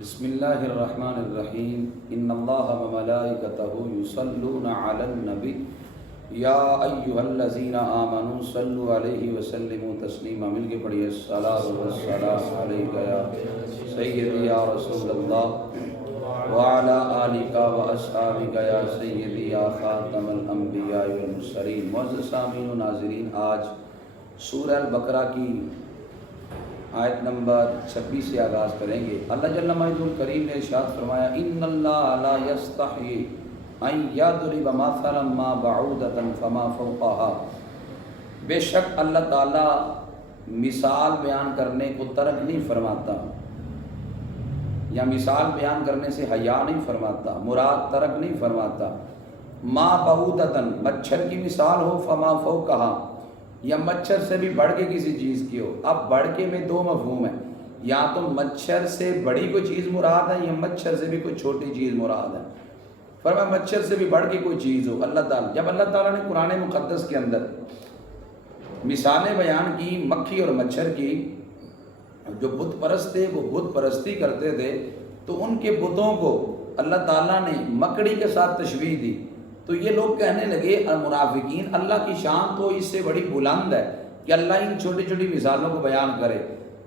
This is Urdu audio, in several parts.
بسم اللہ الرحمن الرحیم ان اللہ وملائکتہ یصلون علی النبی یا ایھا الذین آمنوا صلوا علیہ وسلموا تسلیما۔ مل کے پڑھیے الصلاۃ والسلام علیک یا سیدی یا رسول اللہ وعلی آلک واصحابک یا سیدی یا خاتم الانبیاء والمرسلین۔ معزز سامعین و ناظرین، آج سورہ البقرہ کی آیت نمبر 26 سے آغاز کریں گے۔ اللہ جل مجدہ الکریم نے ارشاد فرمایا ان اللہ لا یستحیی ان یضرب مثلا ما بعودۃ فما فوقها۔ بے شک اللہ تعالیٰ مثال بیان کرنے کو ترک نہیں فرماتا، یا مثال بیان کرنے سے حیا نہیں فرماتا، مراد ترک نہیں فرماتا۔ ما بعودۃ، مچھر کی مثال ہو، فما فوقها، یا مچھر سے بھی بڑھ کے کسی چیز کی ہو۔ اب بڑھ کے میں دو مفہوم ہیں، یا تو مچھر سے بڑی کوئی چیز مراد ہے، یا مچھر سے بھی کوئی چھوٹی چیز مراد ہے۔ فرمایا مچھر سے بھی بڑھ کے کوئی چیز ہو۔ اللہ تعالیٰ جب اللہ تعالیٰ نے قرآن مقدس کے اندر مثالیں بیان کی مکھی اور مچھر کی، جو بت پرست تھے وہ بت پرستی کرتے تھے، تو ان کے بتوں کو اللہ تعالیٰ نے مکڑی کے ساتھ تشبیہ دی، تو یہ لوگ کہنے لگے المنافقین اللہ کی شان تو اس سے بڑی بلند ہے کہ اللہ ان چھوٹی چھوٹی مثالوں کو بیان کرے۔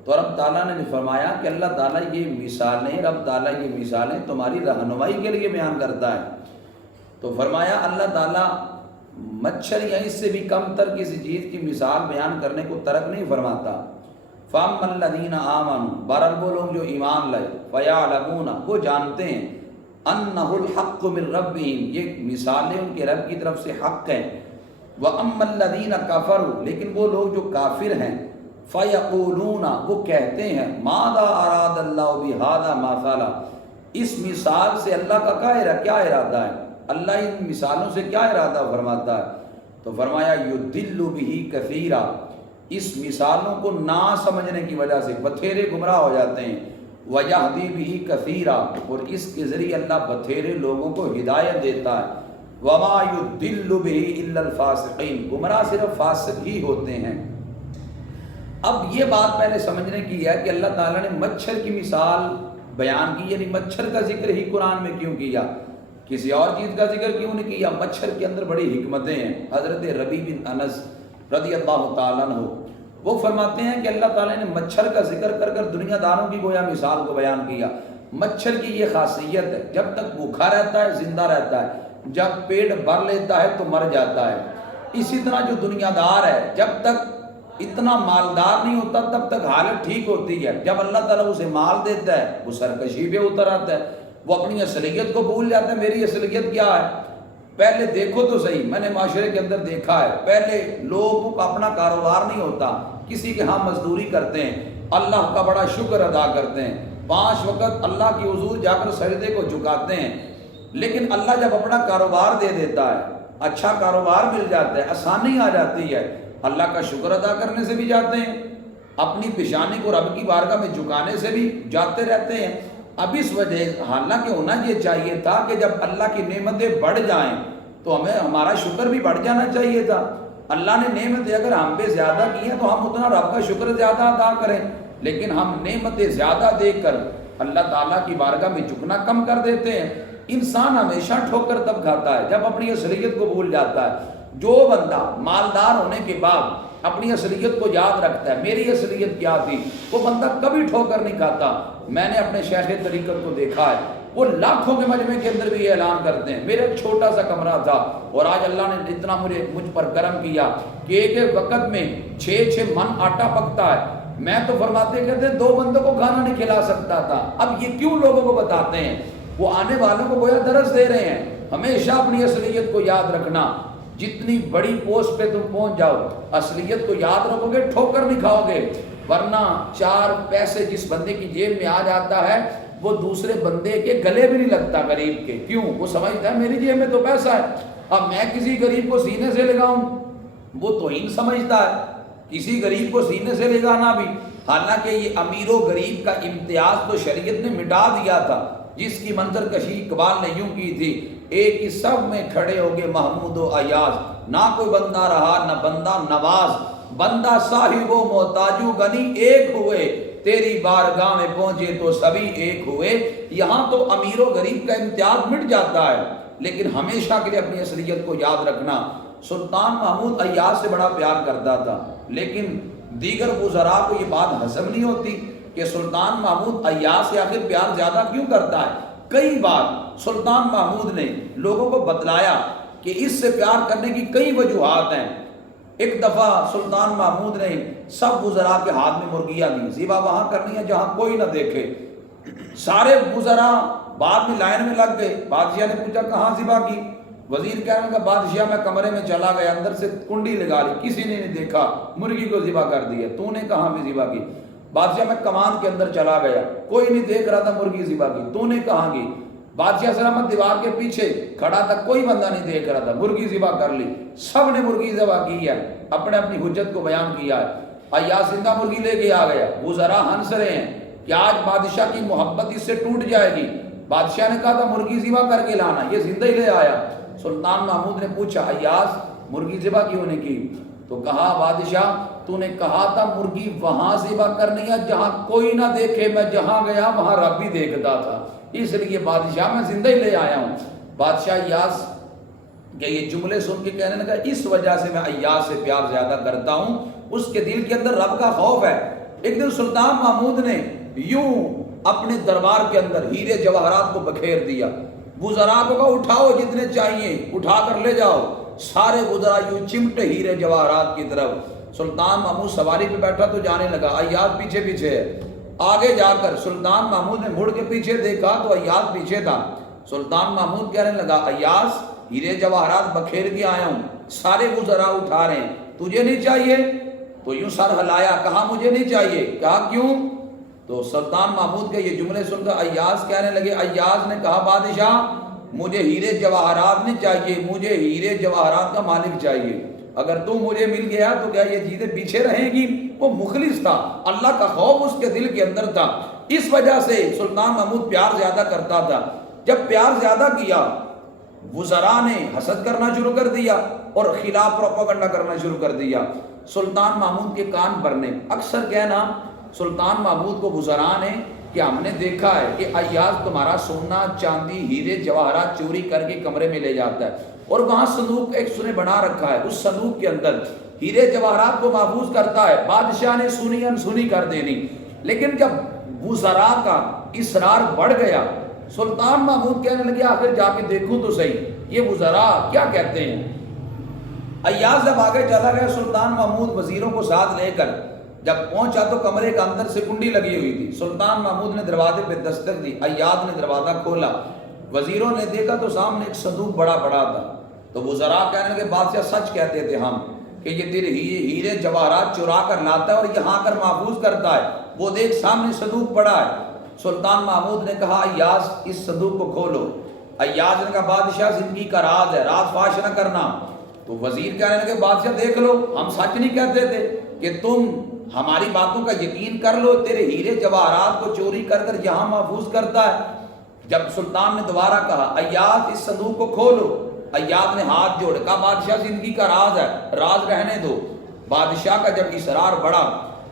تو رب تعالیٰ نے فرمایا کہ اللہ تعالیٰ یہ مثالیں، رب تعالیٰ یہ مثالیں تمہاری رہنمائی کے لیے بیان کرتا ہے۔ تو فرمایا اللہ تعالیٰ مچھر یا اس سے بھی کم تر کسی چیز کی مثال بیان کرنے کو ترک نہیں فرماتا۔ فَأَمَّا الَّذِينَ آمَنُوا، بہرحال وہ لوگ جو ایمان لائے، فَيَعْلَمُونَ، وہ جانتے ہیں، انہ الحق من ربہم، یہ مثالیں ان کے رب کی طرف سے حق ہیں۔ وَأَمَّا الَّذِينَ كَفَرُوا، لیکن وہ لوگ جو کافر ہیں، فَيَقُولُونَ، وہ کہتے ہیں، ماذا أَرَادَ اللَّهُ بِهَذَا مَثَلًا، اس مثال سے اللہ کا کیا ارادہ ہے، اللہ ان مثالوں سے کیا ارادہ فرماتا ہے۔ تو فرمایا يُضِلُّ بِهِ كَثِيرًا، اس مثالوں کو نہ سمجھنے کی وجہ سے بتھیرے گمراہ ہو جاتے ہیں۔ وَيَهْدِي بِهِ كَثِيرًا، اور اس کے ذریعے اللہ بتھیرے لوگوں کو ہدایت دیتا ہے۔ وَمَا يُضِلُّ بِهِ إِلَّا الْفَاسِقِينَ، گمراہ صرف فاسق ہی ہوتے ہیں۔ اب یہ بات پہلے سمجھنے کی ہے کہ اللہ تعالیٰ نے مچھر کی مثال بیان کی، یعنی مچھر کا ذکر ہی قرآن میں کیوں کیا، کسی اور چیز کا ذکر کیوں نہیں کیا؟ مچھر کے اندر بڑی حکمتیں ہیں۔ حضرت ربیع بن انس رضی اللہ تعالیٰ عنہ وہ فرماتے ہیں کہ اللہ تعالیٰ نے مچھر کا ذکر کر کر دنیا داروں کی گویا مثال کو بیان کیا۔ مچھر کی یہ خاصیت ہے، جب تک بھوکا رہتا ہے زندہ رہتا ہے، جب پیٹ بھر لیتا ہے تو مر جاتا ہے۔ اسی طرح جو دنیا دار ہے، جب تک اتنا مالدار نہیں ہوتا تب تک حالت ٹھیک ہوتی ہے، جب اللہ تعالیٰ اسے مال دیتا ہے وہ سرکشی پہ اتر آتا ہے، وہ اپنی اصلیت کو بھول جاتا ہے۔ میری اصلیت کیا ہے؟ پہلے دیکھو تو صحیح، میں نے معاشرے کے اندر دیکھا ہے، پہلے لوگوں کو اپنا کاروبار نہیں ہوتا، کسی کے ہاں مزدوری کرتے ہیں، اللہ کا بڑا شکر ادا کرتے ہیں، 5 وقت اللہ کی حضور جا کر سجدے کو جھکاتے ہیں، لیکن اللہ جب اپنا کاروبار دے دیتا ہے، اچھا کاروبار مل جاتا ہے، آسانی آ جاتی ہے، اللہ کا شکر ادا کرنے سے بھی جاتے ہیں، اپنی پیشانی کو رب کی بارگاہ میں جھکانے سے بھی جاتے رہتے ہیں۔ اب اس وجہ حالانکہ ہونا یہ چاہیے تھا کہ جب اللہ کی نعمتیں بڑھ جائیں تو ہمیں ہمارا شکر بھی بڑھ جانا چاہیے تھا۔ اللہ نے نعمتیں اگر ہم پہ زیادہ کی ہیں تو ہم اتنا رب کا شکر زیادہ ادا کریں، لیکن ہم نعمتیں زیادہ دیکھ کر اللہ تعالیٰ کی بارگاہ میں جھکنا کم کر دیتے ہیں۔ انسان ہمیشہ ٹھوکر تب کھاتا ہے جب اپنی اصلیت کو بھول جاتا ہے۔ جو بندہ مالدار ہونے کے بعد اپنی اصلیت کو یاد رکھتا ہے، میری اصلیت کیا تھی، وہ بندہ کبھی ٹھوکر نہیں کھاتا۔ میں نے اپنے شیخ طریقت کو دیکھا ہے، وہ لاکھوں کے مجمع کے اندر بھی یہ اعلان کرتے ہیں، میرا چھوٹا سا کمرہ تھا اور آج اللہ نے اتنا مجھ پر کرم کیا کہ ایک وقت میں 6 من آٹا پکتا ہے۔ میں تو فرماتے کہتے ہیں 2 بندوں کو کھانا نہیں کھلا سکتا تھا۔ اب یہ کیوں لوگوں کو بتاتے ہیں؟ وہ آنے والوں کو گویا درس دے رہے ہیں، ہمیشہ اپنی اصلیت کو یاد رکھنا۔ جتنی بڑی پوسٹ پہ تم پہنچ جاؤ، اصلیت کو یاد رکھو گے، ٹھوکر نہیں کھاؤ گے۔ ورنہ 4 پیسے جس بندے کی جیب میں آ جاتا ہے وہ دوسرے بندے کے گلے بھی نہیں لگتا غریب کے، کیوں؟ وہ سمجھتا ہے میری جیب میں تو پیسہ ہے، اب میں کسی غریب کو سینے سے لگاؤں، وہ توہین سمجھتا ہے کسی غریب کو سینے سے لگانا بھی۔ حالانکہ یہ امیر و غریب کا امتیاز تو شریعت نے مٹا دیا تھا، جس کی منظر کشی اقبال نے یوں کی تھی، ایک ہی سب میں کھڑے ہوگے محمود و ایاز، نہ کوئی بندہ رہا نہ بندہ نواز، بندہ صاحب و محتاج و غنی ایک ہوئے، تیری بارگاہ میں پہنچے تو سبھی ایک ہوئے۔ یہاں تو امیر و غریب کا امتیاز مٹ جاتا ہے، لیکن ہمیشہ کے لیے اپنی اصلیت کو یاد رکھنا۔ سلطان محمود ایاز سے بڑا پیار کرتا تھا، لیکن دیگر وزراء کو یہ بات ہضم نہیں ہوتی کہ سلطان محمود ایاز سے آخر پیار زیادہ کیوں کرتا ہے۔ کئی بار سلطان محمود نے لوگوں کو بتلایا کہ اس سے پیار کرنے کی کئی وجوہات ہیں۔ ایک دفعہ سلطان محمود نے سب وزراء کے ہاتھ میں مرغیاں دی، ذبح وہاں کرنی ہے جہاں کوئی نہ دیکھے۔ سارے وزراء بعد میں لائن میں لگ گئے۔ بادشاہ نے پوچھا کہاں ذبح کی؟ وزیر کہنے لگا بادشاہ میں کمرے میں چلا گیا، اندر سے کنڈی لگا لی، کسی نے نہیں دیکھا، مرغی کو ذبح کر دیا۔ تو نے کہاں بھی ذبح کی؟ بادشاہ میں کمان کے اندر چلا گیا، کوئی نہیں دیکھ رہا تھا، مرغی ذبح کی۔ تو نے کہاں کی؟ بادشاہ سلامت دیوار کے پیچھے کھڑا تھا، کوئی بندہ نہیں دیکھ رہا تھا، مرغی ذبح کر لی۔ سب نے مرغی ذبح کی ہے، اپنے اپنی حجت کو بیان کیا ہے۔ ایاز زندہ مرغی لے کے آ گیا، وزراء ہنس رہے ہیں کہ آج بادشاہ کی محبت اس سے ٹوٹ جائے گی۔ بادشاہ نے کہا تھا مرغی ذبح کر کے لانا، یہ زندہ ہی لے آیا۔ سلطان محمود نے پوچھا ایاز مرغی ذبح کیوں نے کی؟ تو کہا بادشاہ تو نے کہا تھا مرغی وہاں ذبح کرنی ہے جہاں کوئی نہ دیکھے، میں جہاں گیا وہاں رب بھی دیکھتا تھا، اس لیے بادشاہ میں زندہ ہی لے آیا ہوں۔ بادشاہ ایاز کہ یہ جملے سن کے کہنے لگا اس وجہ سے میں ایاز سے پیار زیادہ کرتا ہوں، اس کے دل کے اندر رب کا خوف ہے۔ ایک دن سلطان محمود نے یوں اپنے دربار کے اندر ہیرے جواہرات کو بکھیر دیا، وزراء کو کہا اٹھاؤ جتنے چاہیے اٹھا کر لے جاؤ۔ سارے وزراء یوں چمٹے ہیرے جواہرات کی طرف۔ سلطان محمود سواری پہ بیٹھا تو جانے لگا، ایاز پیچھے پیچھے ہے۔ آگے جا کر سلطان محمود نے مڑ کے پیچھے دیکھا تو ایاز پیچھے تھا۔ سلطان محمود کہنے لگا ایاز ہیرے جواہرات بکھیر کے آیا ہوں، سارے وزراء اٹھا رہے ہیں، تجھے نہیں چاہیے؟ تو یوں سر ہلایا، کہا مجھے نہیں چاہیے۔ کہا کیوں؟ تو سلطان محمود کے یہ جملے سن کر ایاز کہنے لگے، ایاز نے کہا بادشاہ مجھے ہیرے جواہرات نہیں چاہیے، مجھے ہیرے جواہرات کا مالک چاہیے۔ اگر تو مجھے مل گیا تو کیا یہ چیزیں پیچھے رہیں گی؟ وہ مخلص تھا، اللہ کا خوف اس کے دل کے اندر تھا، اس وجہ سے سلطان محمود پیار زیادہ کرتا تھا۔ جب پیار زیادہ کیا وزراء نے حسد کرنا شروع کر دیا اور خلاف پروپیگنڈا کرنا شروع کر دیا۔ سلطان محمود کے کان بھرنے، اکثر کہنا سلطان محمود کو وزراء نے کہ ہم نے دیکھا ہے کہ ایاز تمہارا سونا چاندی ہیرے جواہرات چوری کر کے کمرے میں لے جاتا ہے اور وہاں صندوق ایک سنے بنا رکھا ہے، اس صندوق کے اندر ہیرے جواہرات کو محفوظ کرتا ہے۔ بادشاہ نے سنی انسنی کر دینی، لیکن جب وزراء کا اصرار بڑھ گیا سلطان محمود کہنے لگے آخر جا کے دیکھوں تو صحیح یہ وزراء کیا کہتے ہیں۔ ایاز جب آگے چلا گیا سلطان محمود وزیروں کو ساتھ لے کر جب پہنچا تو کمرے کے اندر سے کنڈی لگی ہوئی تھی۔ سلطان محمود نے دروازے پہ دستک دی، ایاز نے دروازہ کھولا، وزیروں نے دیکھا تو سامنے ایک صندوق بڑا بڑا تھا۔ تو وزراء کہنے لگے بادشاہ سچ کہتے تھے ہم کہ یہ تیرے ہیرے جواہرات چرا کر لاتا ہے اور یہاں کر محفوظ کرتا ہے، وہ دیکھ سامنے صندوق پڑا ہے۔ سلطان محمود نے کہا ایاز اس صندوق کو کھولو۔ ایاز نے کہا بادشاہ زندگی کا راز ہے، راز فاش نہ کرنا۔ تو وزیر کہنے لگے بادشاہ دیکھ لو ہم سچ نہیں کہتے تھے کہ تم ہماری باتوں کا یقین کر لو، تیرے ہیرے جواہرات کو چوری کر کر یہاں محفوظ کرتا ہے۔ جب سلطان نے دوبارہ کہا ایاز اس صندوق کو کھولو، ایاز نے ہاتھ جوڑے، کہا بادشاہ زندگی کا راز ہے، راز رہنے دو۔ بادشاہ کا جب اصرار بڑھا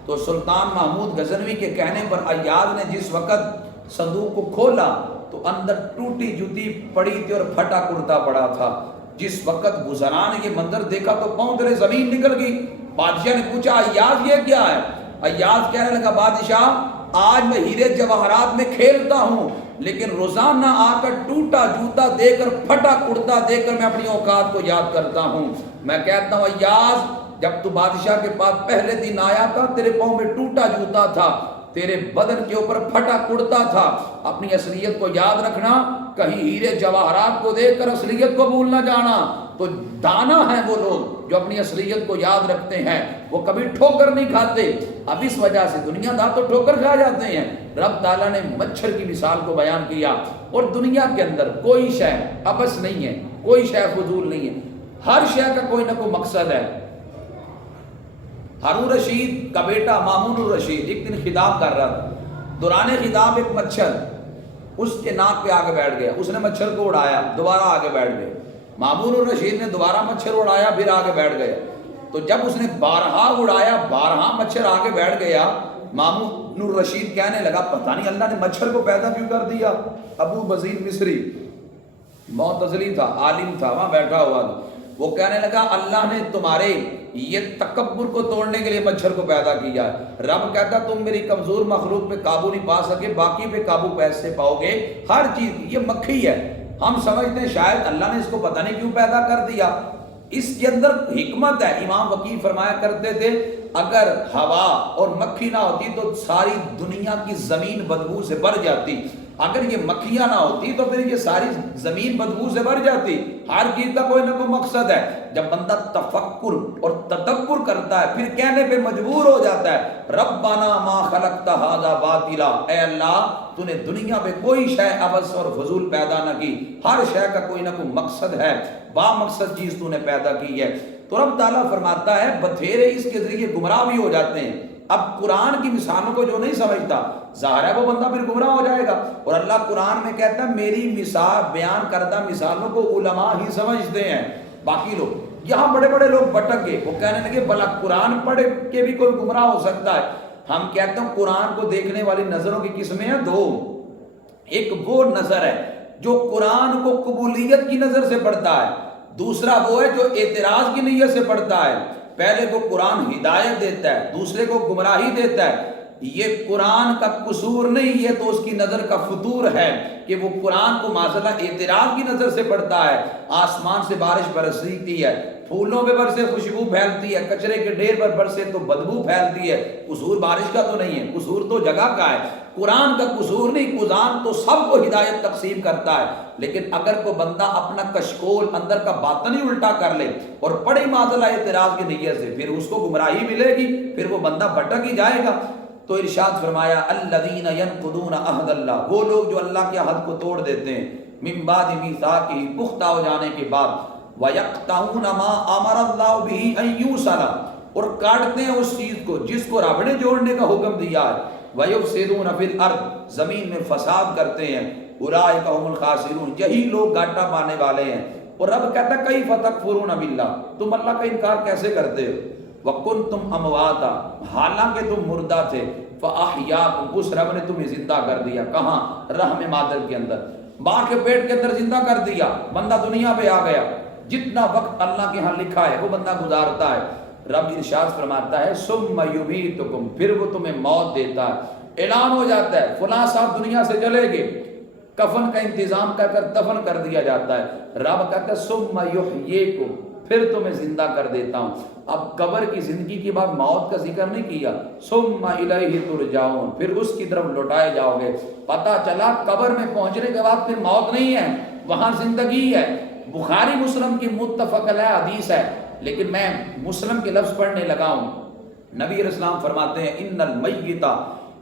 تو سلطان محمود غزنوی کے کہنے پر ایاز نے جس وقت صندوق کو کھولا تو اندر ٹوٹی جوتی پڑی تھی اور پھٹا کرتا پڑا تھا۔ جس وقت وزراء نے یہ منظر دیکھا تو پاؤں تلے زمین نکل گئی۔ بادشاہ نے پوچھا ایاز یہ کیا ہے؟ ایاز کہنے لگا بادشاہ آج میں ہیرے جواہرات میں کھیلتا ہوں، لیکن روزانہ آ کر ٹوٹا جوتا دے کر پھٹا کرتا دے کر میں اپنی اوقات کو یاد کرتا ہوں۔ میں کہتا ہوں ایاز جب تو بادشاہ کے پاس پہلے دن آیا تھا تیرے پاؤں میں ٹوٹا جوتا تھا، تیرے بدن کے اوپر پھٹا کرتا تھا، اپنی اصلیت کو یاد رکھنا، کہیں ہیرے جواہرات کو دیکھ کر اصلیت کو بھول نہ جانا۔ تو دانا ہیں وہ لوگ جو اپنی اصلیت کو یاد رکھتے ہیں، وہ کبھی ٹھوکر نہیں کھاتے۔ اب اس وجہ سے دنیا دار تو ٹھوکر کھا جاتے ہیں۔ رب تعالیٰ نے مچھر کی مثال کو بیان کیا، اور دنیا کے اندر کوئی شے ابس نہیں ہے، کوئی شے فضول نہیں ہے، ہر شے کا کوئی نہ کوئی مقصد ہے۔ ہارون رشید کا بیٹا مامون الرشید ایک دن خطاب کر رہا تھا، دوران خطاب ایک مچھر اس کے ناک پہ آگے بیٹھ گیا، اس نے مچھر کو اڑایا، دوبارہ آگے بیٹھ گئے۔ مامون الرشید نے دوبارہ مچھر اڑایا، پھر آگے بیٹھ گیا۔ تو جب اس نے بارہا اڑایا، بارہا مچھر آگے بیٹھ گیا، نور رشید کہنے لگا پتہ نہیں اللہ نے مچھر کو پیدا کیوں کر دیا. ابو بزیر مصری معتزلی تھا، عالم تھا، وہاں بیٹھا ہوا تھا، وہ کہنے لگا اللہ نے تمہارے یہ تکبر کو توڑنے کے لیے مچھر کو پیدا کیا ہے. رب کہتا تم میری کمزور مخلوق پہ قابو نہیں پا سکے، باقی پہ قابو کیسے پاؤ گے؟ ہر چیز یہ مکھی ہے، ہم سمجھتے ہیں شاید اللہ نے اس کو پتہ نہیں کیوں پیدا کر دیا. اس کے اندر حکمت ہے. امام وکیع فرمایا کرتے تھے اگر ہوا اور مکھی نہ ہوتی تو ساری دنیا کی زمین بدبو سے بھر جاتی. اگر یہ مکھیاں نہ ہوتی تو پھر یہ ساری زمین بدبو سے بھر جاتی. ہر چیز کا کوئی نہ کوئی مقصد ہے. جب بندہ تفکر اور تدبر کرتا ہے پھر کہنے پہ مجبور ہو جاتا ہے ربنا ما خلقت ھذا باطلا، اے اللہ تو نے دنیا میں کوئی شے عبث اور فضول پیدا نہ کی، ہر شے کا کوئی نہ کوئی مقصد ہے، با مقصد چیز تو نے پیدا کی ہے. تو رب تعالیٰ فرماتا ہے بتھیرے اس کے ذریعے گمراہ بھی ہو جاتے ہیں. اب قرآن کی مثالوں کو جو نہیں سمجھتا ظاہر ہے وہ بندہ پھر گمراہ ہو جائے گا. اور اللہ قرآن میں کہتا ہے میری مثال بیان کردہ مثالوں کو علماء ہی سمجھتے ہیں، باقی لوگ یہاں بڑے بڑے لوگ بھٹک گئے، وہ کہنے لگے بھلا قرآن پڑھ کے بھی کوئی گمراہ ہو سکتا ہے. ہم کہتے ہیں قرآن کو دیکھنے والی نظروں کی قسمیں ہیں دو. ایک وہ نظر ہے جو قرآن کو قبولیت کی نظر سے پڑھتا ہے، دوسرا وہ ہے جو اعتراض کی نیت سے پڑھتا ہے. پہلے کو قرآن ہدایت دیتا ہے، دوسرے کو گمراہی دیتا ہے. یہ قرآن کا قصور نہیں، یہ تو اس کی نظر کا فطور ہے کہ وہ قرآن کو معذلہ اعتراض کی نظر سے پڑھتا ہے. آسمان سے بارش برستی ہے، پھولوں پہ برسے خوشبو پھیلتی ہے، کچرے کے ڈھیر پر برسے تو بدبو پھیلتی ہے. قصور بارش کا تو نہیں ہے، قصور تو جگہ کا ہے. قرآن کا قصور نہیں، قرآن تو سب کو ہدایت تقسیم کرتا ہے. لیکن اگر کوئی بندہ اپنا کشکول اندر کا باطن ہی الٹا کر لے اور پڑے معذلہ اعتراض کی نیت سے پھر اس کو گمراہی ملے گی، پھر وہ بندہ بھٹک ہی جائے گا. تو ارشاد فرمایا الذین ینقضون عہد اللہ، وہ لوگ جو اللہ کے عہد کو توڑ دیتے ہیں، من بعد میثاقہ، پختہ ہو جانے کے بعد، وَيَقْطَعُونَ مَا أَمَرَ اللَّهُ بِهِ أَن يُوصَلَ، اور کاٹتے ہیں اس چیز کو جس کو رب نے جوڑنے کا حکم دیا ہے، وَيُفْسِدُونَ فِي الْأَرْضِ، زمین میں فساد کرتے ہیں، اولئک هم الخاسرون، یہی لوگ گھاٹا پانے والے ہیں. اور رب کہتا ہے کیف تکفرون باللہ، تم اللہ کا انکار کیسے کرتے ہو، وَكُنْتُمْ أَمْوَاتًا، حالانکہ تم مردہ تھے، فَأَحْيَاكُمْ، اس رب نے تمہیں زندہ کر دیا. کہاں؟ رحم مادر کے اندر، ماں کے پیٹ کے اندر زندہ کر دیا، بندہ دنیا پہ آ گیا. جتنا وقت اللہ کے ہاں لکھا ہے وہ بندہ گزارتا ہے. رب ارشاد فرماتا ہے ثم یمیتکم، پھر وہ تمہیں موت دیتا ہے. اعلان ہو جاتا ہے فلاں صاحب دنیا سے چلے گئے، کفن کا انتظام کر کر دفن کر دیا جاتا ہے. رب کہتا ہے ثم یحییکم، پھر تمہیں زندہ کر دیتا ہوں. اب قبر کی زندگی کے بعد موت کا ذکر نہیں کیا. ثم الیہ ترجعون، پھر اس کی طرف لوٹائے جاؤ گے. پتہ چلا قبر میں پہنچنے کے بعد پھر موت نہیں ہے، وہاں زندگی ہے. بخاری مسلم کی متفق علیہ حدیث ہے، لیکن میں مسلم کے لفظ پڑھنے لگا ہوں. نبی علیہ السلام فرماتے ہیں ان المیت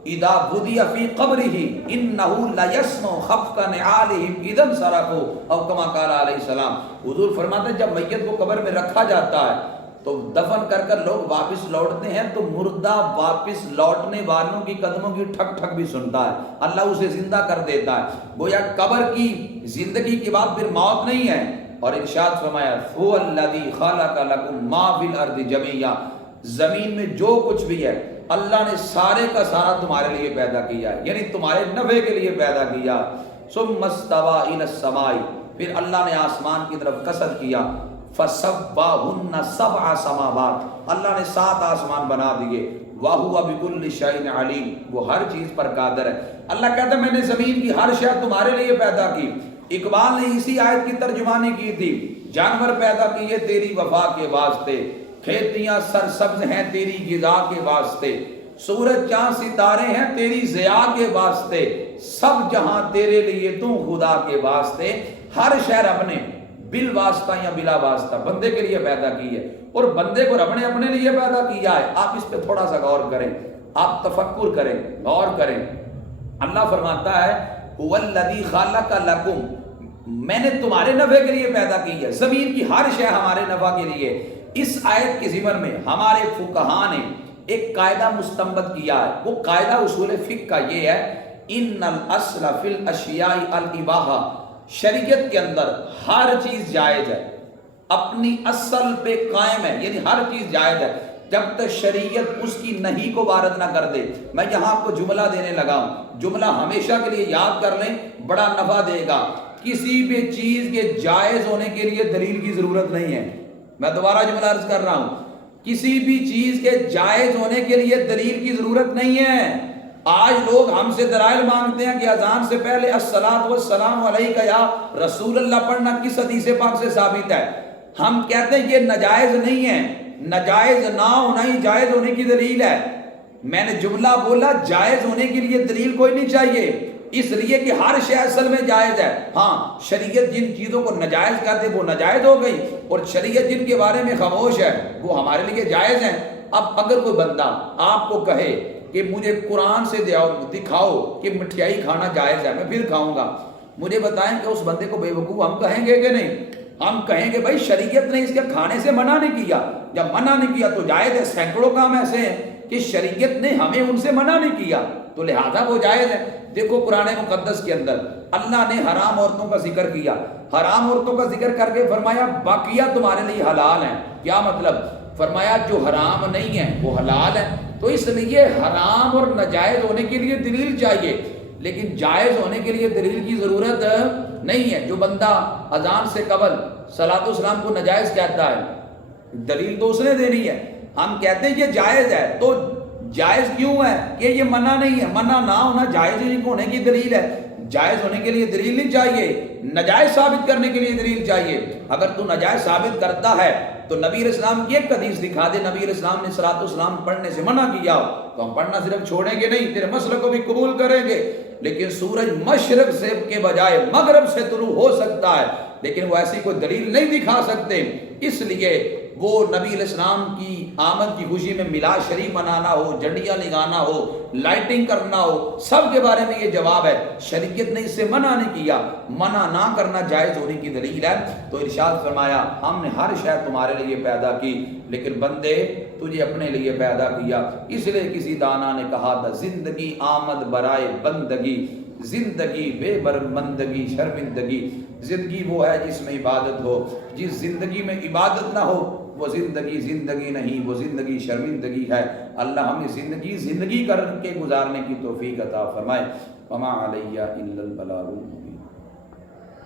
اذا وضع فی قبرہ انہ لیسمع خفق نعالہم اذا انصرفوا، او کما قال علیہ السلام. حضور فرماتے ہیں جب میت کو قبر میں رکھا جاتا ہے تو دفن کر کر لوگ واپس لوٹتے ہیں تو مردہ واپس لوٹنے والوں کی قدموں کی ٹھک ٹھک بھی سنتا ہے، اللہ اسے زندہ کر دیتا ہے. گویا قبر کی زندگی کے بعد پھر موت نہیں ہے. اور ارشاد فرمایا هو الذی خلق لکم ما فی الارض جمیعا، زمین میں جو کچھ بھی ہے اللہ نے سارے کا سارا تمہارے لیے پیدا کیا ہے، یعنی تمہارے نفع کے لیے پیدا کیا. ثم استوى الى السماء، پھر اللہ نے آسمان کی طرف قصد کیا. فسواہن سبع سماوات، اللہ نے 7 آسمان بنا دیے. وَهُوَ بِكُلِّ شَيْءٍ عَلِيمٌ، وہ ہر چیز پر قادر ہے. اللہ کہتا ہے میں نے زمین کی ہر شے تمہارے لیے پیدا کی. اقبال نے اسی آیت کی ترجمانی کی تھی. جانور پیدا کیے تیری وفا کے واسطے، کھیتیاں سرسبز ہیں تیری غذا کے واسطے، سورج چاند ستارے ہیں تیری ضیاء کے واسطے، سب جہاں تیرے لیے تو خدا کے واسطے. ہر شے رب نے بل واسطہ یا بلا واسطہ بندے کے لیے پیدا کی ہے، اور بندے کو رب نے اپنے لیے پیدا کیا ہے. آپ اس پہ تھوڑا سا غور کریں، آپ تفکر کریں، غور کریں. اللہ فرماتا ہے هو الذی خلق لکم، میں نے تمہارے نفع کے لیے پیدا کی ہے. زمین کی ہر شے ہمارے نفع کے لیے. اس آیت کے ضمن میں ہمارے فقہاء نے ایک قاعدہ مستنبط کیا ہے. وہ قاعدہ اصول فقہ کا یہ ہے ان الاصل فی الاشیاء الاباحہ، شریعت کے اندر ہر چیز جائز ہے، اپنی اصل پہ قائم ہے، یعنی ہر چیز جائز ہے. جب تک شریعت اس کی نہیں کو وارد نہ کر دے. میں یہاں آپ کو جملہ دینے لگا ہوں, جملہ ہمیشہ کے لیے یاد کر لیں, بڑا نفع دے گا. کسی بھی چیز کے جائز ہونے کے لیے دلیل کی ضرورت نہیں ہے. میں دوبارہ جملہ عرض کر رہا ہوں, کسی بھی چیز کے جائز ہونے کے لیے دلیل کی ضرورت نہیں ہے. آج لوگ ہم سے دلائل مانگتے ہیں کہ اذان سے پہلے الصلاۃ والسلام علیک یا رسول اللہ پڑھنا کس حدیث پاک سے ثابت ہے. ہم کہتے ہیں یہ ناجائز نہیں ہے. ناجائز نہ ہونا ہی جائز ہونے کی دلیل ہے. میں نے جملہ بولا جائز ہونے کے لیے دلیل کوئی نہیں چاہیے, اس لیے کہ ہر شے اصل میں جائز ہے. ہاں شریعت جن چیزوں کو ناجائز کر دے وہ ناجائز ہو گئی, اور شریعت جن کے بارے میں خاموش ہے وہ ہمارے لیے جائز ہیں. اب اگر کوئی بندہ آپ کو کہے کہ مجھے قرآن سے دکھاؤ کہ مٹھائی کھانا جائز ہے, میں پھر کھاؤں گا, مجھے بتائیں کہ اس بندے کو بے وقوف ہم کہیں گے کہ نہیں؟ ہم کہیں گے بھائی شریعت نے اس کے کھانے سے منع نہیں کیا, جب منع نہیں کیا تو جائز ہے. سینکڑوں کام ایسے ہیں کہ شریعت نے ہمیں ان سے منع نہیں کیا تو لہذا وہ جائز ہے. دیکھو قرآن مقدس کے اندر اللہ نے حرام عورتوں کا ذکر کیا, حرام عورتوں کا ذکر کر کے فرمایا باقیہ تمہارے لیے حلال ہیں. کیا مطلب؟ فرمایا جو حرام نہیں ہے وہ حلال ہے. تو اس لیے حرام اور ناجائز ہونے کے لیے دلیل چاہیے, لیکن جائز ہونے کے لیے دلیل کی ضرورت نہیں ہے. جو بندہ اذان سے قبل صلاۃ والسلام کو ناجائز کہتا ہے دلیل تو اس نے دینی ہے. ہم کہتے ہیں یہ جائز ہے, تو جائز کیوں ہے کہ یہ منع نہیں ہے. منع نہ ہونا جائز ہونے کی دلیل ہے. جائز ہونے کے لیے دلیل نہیں چاہیے, ناجائز ثابت کرنے کے لیے دلیل چاہیے. اگر تو ناجائز ثابت کرتا ہے تو نبی علیہ السلام کی ایک حدیث دکھا دے, نبی علیہ السلام نے صلاۃ والسلام پڑھنے سے منع کیا ہو, تو ہم پڑھنا صرف چھوڑیں گے نہیں, تیرے مسئلے کو بھی قبول کریں گے. لیکن سورج مشرق سے کے بجائے مغرب سے طلوع ہو سکتا ہے, لیکن وہ ایسی کوئی دلیل نہیں دکھا سکتے. اس لیے وہ نبی علیہ السلام کی آمد کی خوشی میں میلاد شریف منانا ہو, جھنڈیاں لگانا ہو, لائٹنگ کرنا ہو, سب کے بارے میں یہ جواب ہے. شریعت نے اس سے منع نہیں کیا, منع نہ کرنا جائز ہونے کی دلیل ہے. تو ارشاد فرمایا ہم نے ہر شے تمہارے لیے پیدا کی, لیکن بندے تجھے اپنے لیے پیدا کیا. اس لیے کسی دانا نے کہا تھا زندگی آمد برائے بندگی, زندگی بے برمندگی شرمندگی. زندگی وہ ہے جس میں عبادت ہو, جس زندگی میں عبادت نہ ہو وہ زندگی زندگی نہیں, وہ زندگی شرمندگی ہے. اللہ ہمیں زندگی کر کے گزارنے کی توفیق عطا فرمائے. وما علیہ الا البلاغ.